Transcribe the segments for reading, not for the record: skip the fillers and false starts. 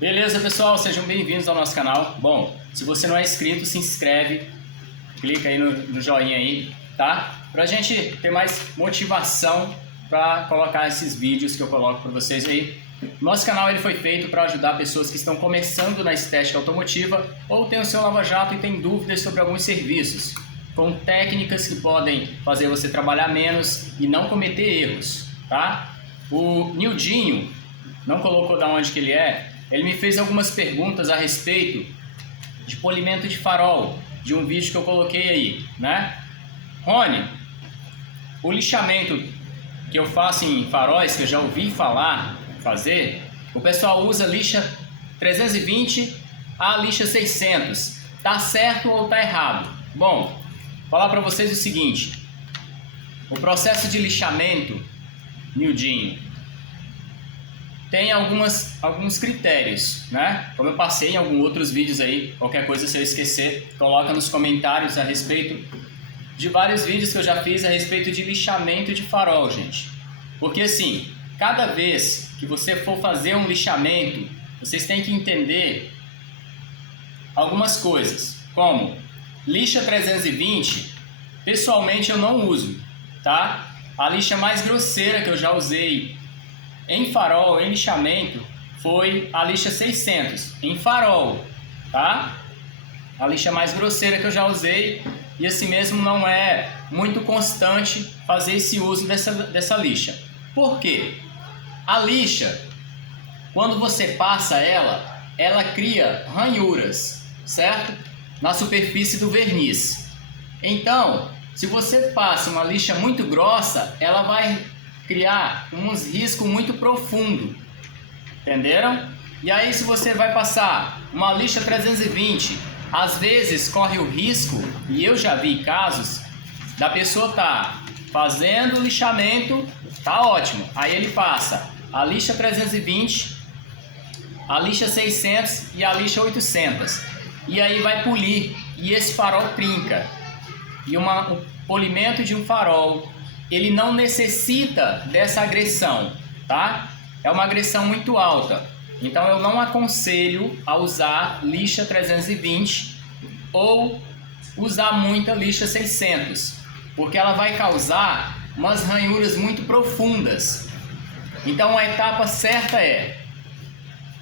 Beleza, pessoal? Sejam bem-vindos ao nosso canal. Bom, se você não é inscrito, se inscreve, clica aí no joinha aí, tá? Pra gente ter mais motivação para colocar esses vídeos que eu coloco para vocês aí. Nosso canal ele foi feito para ajudar pessoas que estão começando na estética automotiva ou têm o seu lava-jato e têm dúvidas sobre alguns serviços, com técnicas que podem fazer você trabalhar menos e não cometer erros, tá? O Nildinho não colocou de onde que ele é. Ele me fez algumas perguntas a respeito de polimento de farol, de um vídeo que eu coloquei aí, né? Rony, o lixamento que eu faço em faróis, que eu já ouvi fazer, o pessoal usa lixa 320 a lixa 600. Tá certo ou tá errado? Bom, vou falar para vocês o seguinte: o processo de lixamento, Nildinho, tem alguns critérios, né? Como eu passei em alguns outros vídeos aí, qualquer coisa se eu esquecer, coloca nos comentários a respeito de vários vídeos que eu já fiz a respeito de lixamento de farol, gente. Porque assim, cada vez que você for fazer um lixamento, vocês têm que entender algumas coisas, como lixa 320, pessoalmente eu não uso, tá? A lixa mais grosseira que eu já usei em farol, em lixamento, foi a lixa 600, em farol, tá? A lixa mais grosseira que eu já usei, e assim mesmo não é muito constante fazer esse uso dessa lixa. Por quê? A lixa, quando você passa ela cria ranhuras, certo? Na superfície do verniz. Então, se você passa uma lixa muito grossa, ela vai criar uns riscos muito profundos, entenderam? E aí se você vai passar uma lixa 320, às vezes corre o risco, e eu já vi casos, da pessoa tá fazendo o lixamento, tá ótimo, aí ele passa a lixa 320, a lixa 600 e a lixa 800, e aí vai polir, e esse farol trinca, e o polimento de um farol, ele não necessita dessa agressão, tá? É uma agressão muito alta. Então eu não aconselho a usar lixa 320 ou usar muita lixa 600, porque ela vai causar umas ranhuras muito profundas. Então a etapa certa é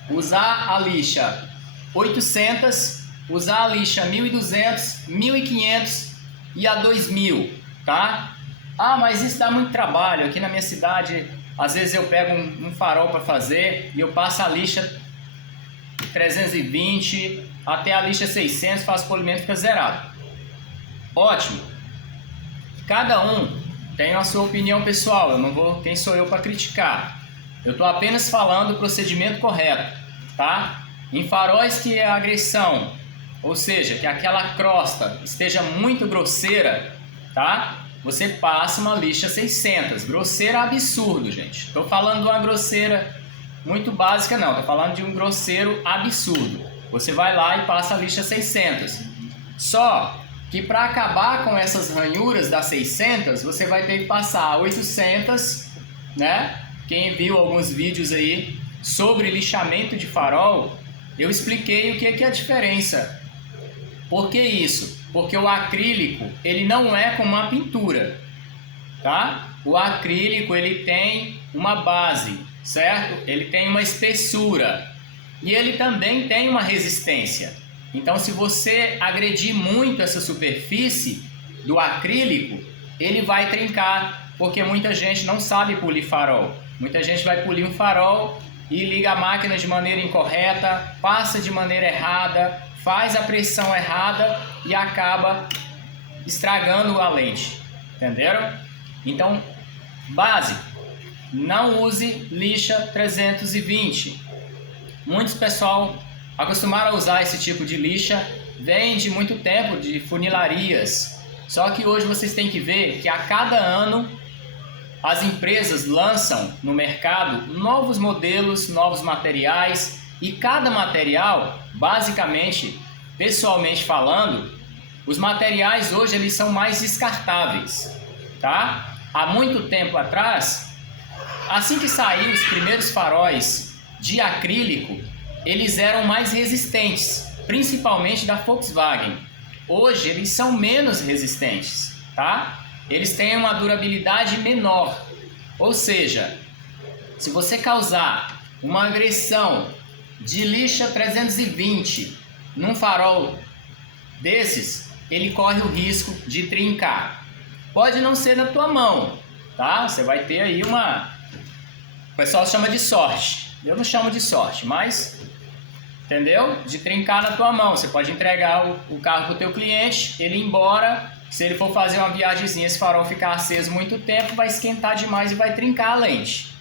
usar a lixa 800, usar a lixa 1200, 1500 e a 2000, tá? Ah, mas isso dá muito trabalho. Aqui na minha cidade, às vezes eu pego um farol para fazer e eu passo a lixa 320 até a lixa 600, faço o polimento e fica zerado. Ótimo. Cada um tem a sua opinião pessoal. Eu não vou, quem sou eu para criticar? Eu estou apenas falando o procedimento correto, tá? Em faróis que a agressão, ou seja, que aquela crosta esteja muito grosseira, tá? Você passa uma lixa 600, grosseira absurdo, gente. Estou falando de uma grosseira muito básica não, estou falando de um grosseiro absurdo. Você vai lá e passa a lixa 600. Só que para acabar com essas ranhuras das 600, você vai ter que passar a 800, né? Quem viu alguns vídeos aí sobre lixamento de farol, eu expliquei o que é a diferença. Por que isso? Porque o acrílico, ele não é como uma pintura, tá? O acrílico, ele tem uma base, certo? Ele tem uma espessura e ele também tem uma resistência. Então, se você agredir muito essa superfície do acrílico, ele vai trincar, porque muita gente não sabe polir farol. Muita gente vai polir um farol e liga a máquina de maneira incorreta, passa de maneira errada, faz a pressão errada e acaba estragando a lente, entenderam? Então, básico, não use lixa 320. Muitos pessoal acostumaram a usar esse tipo de lixa, vem de muito tempo de funilarias, só que hoje vocês têm que ver que a cada ano as empresas lançam no mercado novos modelos, novos materiais, e cada material, basicamente, pessoalmente falando, os materiais hoje eles são mais descartáveis, tá? Há muito tempo atrás, assim que saíram os primeiros faróis de acrílico, eles eram mais resistentes, principalmente da Volkswagen. Hoje eles são menos resistentes, tá? Eles têm uma durabilidade menor, ou seja, se você causar uma agressão de lixa 320 num farol desses, ele corre o risco de trincar. Pode não ser na tua mão, tá? Você vai ter aí uma... O pessoal chama de sorte. Eu não chamo de sorte, mas... Entendeu? De trincar na tua mão. Você pode entregar o carro para o teu cliente, ele ir embora. Se ele for fazer uma viagemzinha, esse farol ficar aceso muito tempo, vai esquentar demais e vai trincar a lente.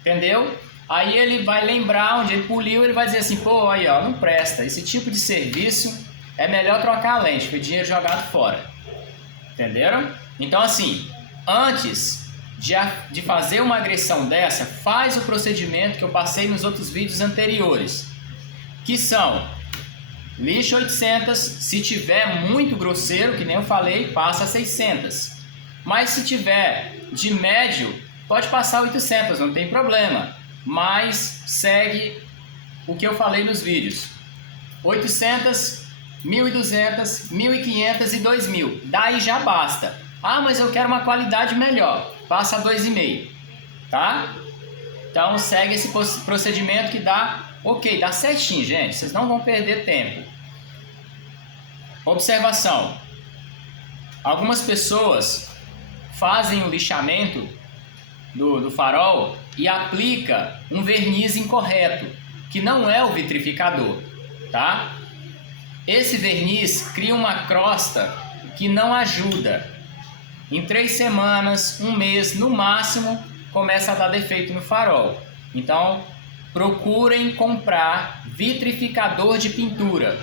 Entendeu? Aí ele vai lembrar onde ele poliu, ele vai dizer assim, pô, aí ó, não presta. Esse tipo de serviço é melhor trocar a lente, porque o dinheiro jogado fora. Entenderam? Então assim, antes de fazer uma agressão dessa, faz o procedimento que eu passei nos outros vídeos anteriores. Que são lixa 800, se tiver muito grosseiro, que nem eu falei, passa 600. Mas se tiver de médio, pode passar 800, não tem problema. Mas segue o que eu falei nos vídeos. 800, 1.200, 1.500 e 2.000. Daí já basta. Ah, mas eu quero uma qualidade melhor. Passa 2,5, tá? Então segue esse procedimento que dá... Ok, dá certinho, gente. Vocês não vão perder tempo. Observação. Algumas pessoas fazem o lixamento do farol e aplica um verniz incorreto, que não é o vitrificador, tá? Esse verniz cria uma crosta que não ajuda. Em 3 semanas, 1 mês, no máximo, começa a dar defeito no farol. Então, procurem comprar vitrificador de pintura,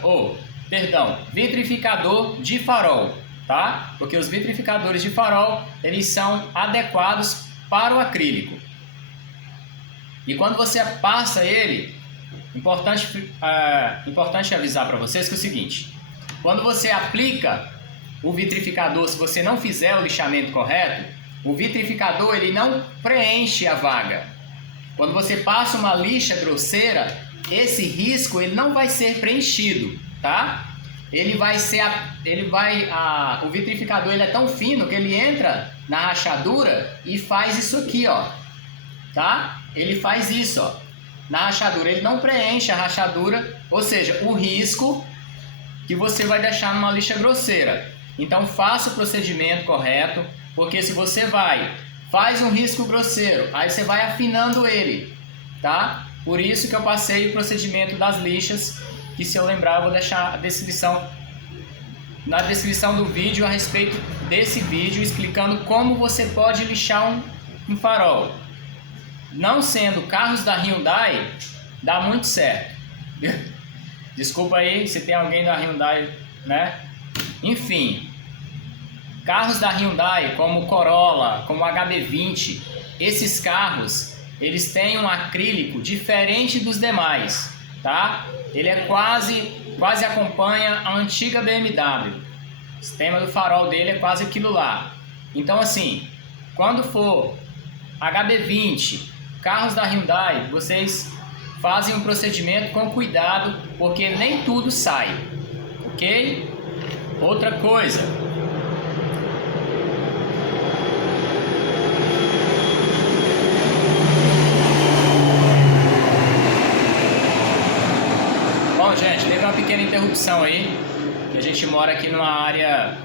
vitrificador de farol, tá? Porque os vitrificadores de farol, eles são adequados para o acrílico. E quando você passa ele, importante avisar para vocês que é o seguinte, quando você aplica o vitrificador, se você não fizer o lixamento correto, o vitrificador ele não preenche a vaga. Quando você passa uma lixa grosseira, esse risco ele não vai ser preenchido, tá? O vitrificador ele é tão fino que ele entra na rachadura e faz isso aqui, ó, tá? Ele faz isso, ó, na rachadura. Ele não preenche a rachadura, ou seja, o risco que você vai deixar numa lixa grosseira. Então faça o procedimento correto, porque se você faz um risco grosseiro, aí você vai afinando ele, tá? Por isso que eu passei o procedimento das lixas, que se eu lembrar eu vou deixar na descrição do vídeo a respeito desse vídeo, explicando como você pode lixar um farol. Não sendo carros da Hyundai, dá muito certo. Desculpa aí se tem alguém da Hyundai, né? Enfim, carros da Hyundai, como o Corolla, como o HB20, esses carros, eles têm um acrílico diferente dos demais, tá? Ele é quase acompanha a antiga BMW. O sistema do farol dele é quase aquilo lá. Então assim, quando for HB20, carros da Hyundai, vocês fazem um procedimento com cuidado, porque nem tudo sai, ok? Outra coisa, bom, gente, teve uma pequena interrupção aí, que a gente mora aqui numa área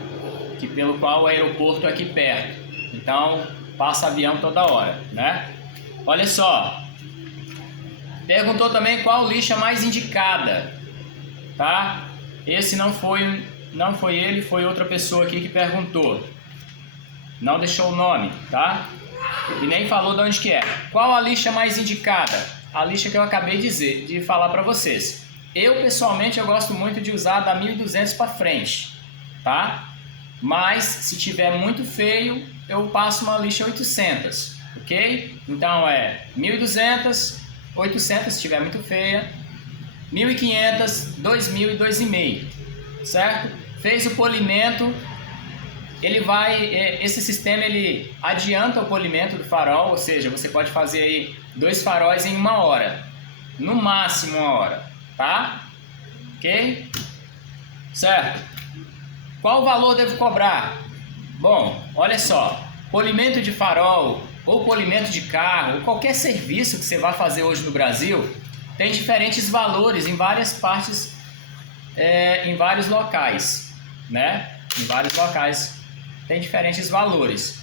pelo qual o aeroporto é aqui perto, então passa avião toda hora, né? Olha só, perguntou também qual lixa mais indicada, tá? Esse não foi ele, foi outra pessoa aqui que perguntou. Não deixou o nome, tá? E nem falou de onde que é. Qual a lixa mais indicada? A lixa que eu acabei de falar para vocês. Eu, pessoalmente, eu gosto muito de usar da 1.200 para frente, tá? Mas, se tiver muito feio, eu passo uma lixa 800, ok? Então, é 1.200, 800 se tiver muito feia, 1.500, 2.000 e 2,5, certo? Fez o polimento, esse sistema ele adianta o polimento do farol, ou seja, você pode fazer aí 2 faróis em 1 hora. no máximo 1 hora, tá? Ok? Certo? Qual valor devo cobrar? Bom, olha só, polimento de farol ou polimento de carro, ou qualquer serviço que você vai fazer hoje no Brasil, tem diferentes valores em várias partes, em vários locais, né? Em vários locais tem diferentes valores.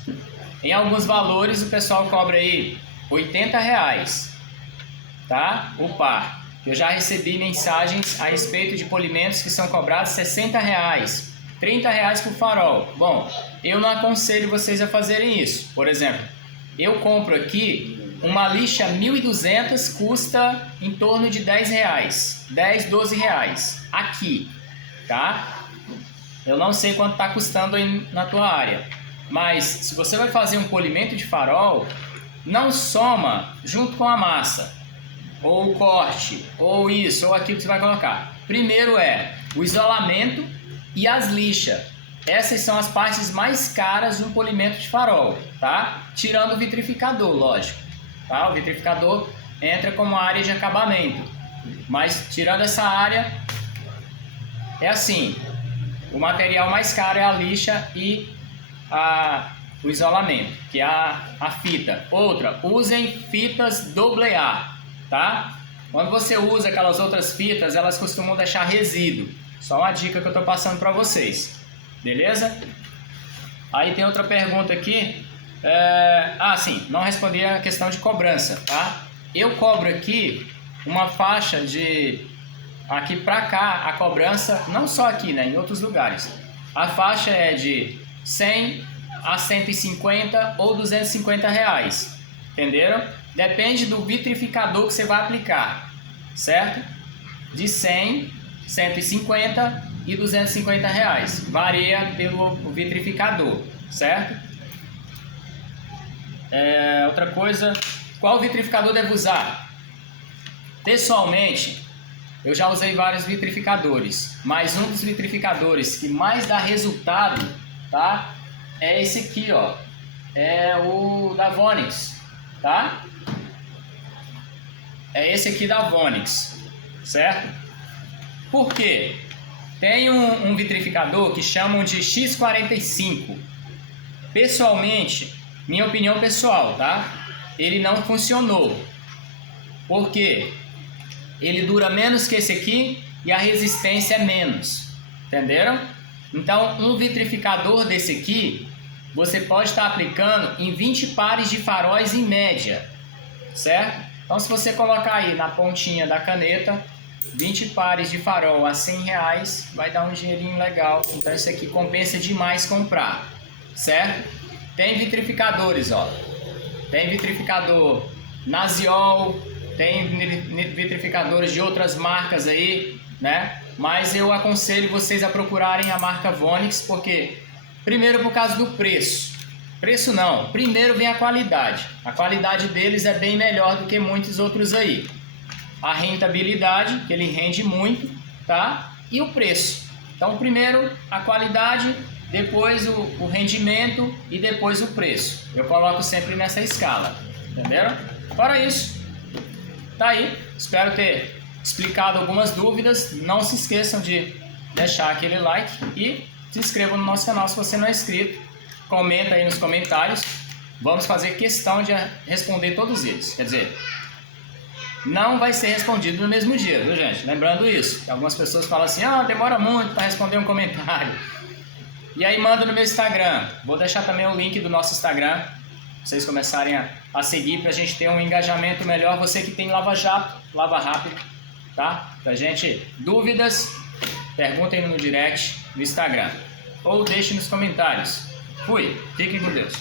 Em alguns valores o pessoal cobra aí R$80, tá? O par. Eu já recebi mensagens a respeito de polimentos que são cobrados R$60, R$30 por farol. Bom, eu não aconselho vocês a fazerem isso. Por exemplo, eu compro aqui uma lixa 1200, custa em torno de R$10, R$12 aqui, tá? Eu não sei quanto está custando aí na tua área, mas se você vai fazer um polimento de farol, não soma junto com a massa, ou o corte, ou isso, ou aquilo que você vai colocar. Primeiro é o isolamento e as lixas. Essas são as partes mais caras de um polimento de farol, tá? Tirando o vitrificador, lógico, tá? O vitrificador entra como área de acabamento, mas tirando essa área, é assim, o material mais caro é a lixa e o isolamento, que é a fita. Outra, usem fitas AA, tá? Quando você usa aquelas outras fitas, elas costumam deixar resíduo. Só uma dica que eu tô passando para vocês. Beleza? Aí tem outra pergunta aqui. Sim, não respondi a questão de cobrança, tá? Eu cobro aqui uma faixa de... Aqui pra cá, a cobrança, não só aqui, né? Em outros lugares. A faixa é de 100 a 150 ou R$250. Entenderam? Depende do vitrificador que você vai aplicar, certo? De 100, 150 e R$250. Varia pelo vitrificador, certo? Outra coisa, qual vitrificador devo usar? Pessoalmente, eu já usei vários vitrificadores, mas um dos vitrificadores que mais dá resultado, tá? É esse aqui, ó. É o da Vonix, tá? É esse aqui da Vonix, certo? Por quê? Tem um vitrificador que chamam de X45. Pessoalmente, minha opinião pessoal, tá? Ele não funcionou. Por quê? Ele dura menos que esse aqui e a resistência é menos. Entenderam? Então, um vitrificador desse aqui, você pode estar aplicando em 20 pares de faróis em média, certo? Então, se você colocar aí na pontinha da caneta 20 pares de farol a R$100, vai dar um dinheirinho legal. Então, isso aqui compensa demais comprar, certo? Tem vitrificadores, ó. Tem vitrificador Naziol, tem vitrificadores de outras marcas aí, né? Mas eu aconselho vocês a procurarem a marca Vonix, porque primeiro por causa do preço. Preço não, primeiro vem a qualidade. A qualidade deles é bem melhor do que muitos outros aí. A rentabilidade, que ele rende muito, tá? E o preço. Então primeiro a qualidade, depois o rendimento e depois o preço. Eu coloco sempre nessa escala, entenderam? Fora isso, tá aí. Espero ter explicado algumas dúvidas. Não se esqueçam de deixar aquele like e se inscrevam no nosso canal se você não é inscrito. Comenta aí nos comentários. Vamos fazer questão de responder todos eles. Quer dizer, não vai ser respondido no mesmo dia, viu, gente? Lembrando isso. Algumas pessoas falam assim, demora muito para responder um comentário. E aí manda no meu Instagram. Vou deixar também o link do nosso Instagram, pra vocês começarem a seguir, pra gente ter um engajamento melhor. Você que tem Lava Jato, Lava Rápido, tá? Pra gente, dúvidas, perguntem no direct do Instagram. Ou deixem nos comentários. Fui, fiquem com Deus.